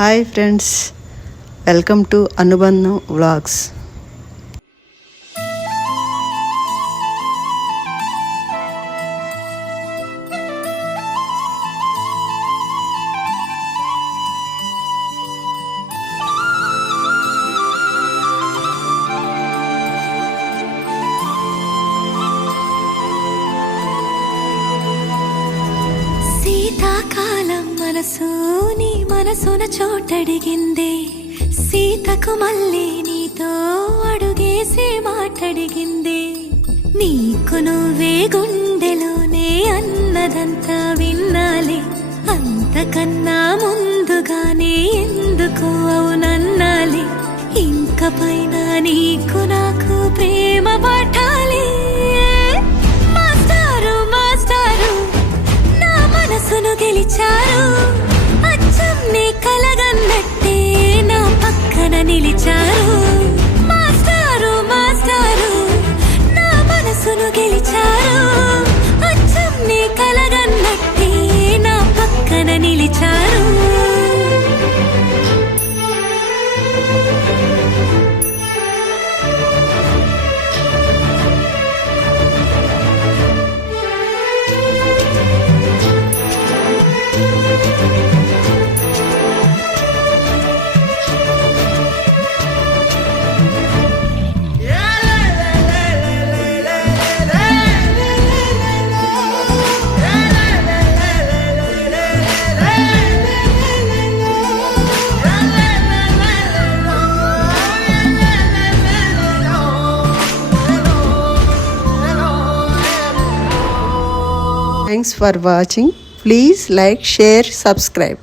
Hi friends, welcome to అనుబంధం vlogs. శీతాకాలం మనసుని మనసున చోటడిగిందే, సీతకు మళ్ళీ నీతో అడుగేసి మాటడిగిందే. నీకు నువ్వే గుండెలోనే అన్నదంతా విన్నాలే, అంతకన్నా ముందుగానే ఎందుకు అవునన్నాలే. ఇంక పైన నీకు నాకు ప్రేమ పట్టాలి. మాస్టారు మాస్టారు నా మనసును గెలిచారు, అచ్చం నీ కలగన్నట్టే నా పక్కన నిలిచారు. మాస్టారు మాస్టారు నా మనసును గెలిచారు, అచ్చం నీ కలగన్నట్టే నా పక్కన నిలిచారు. Thanks for watching. Please like, share, subscribe.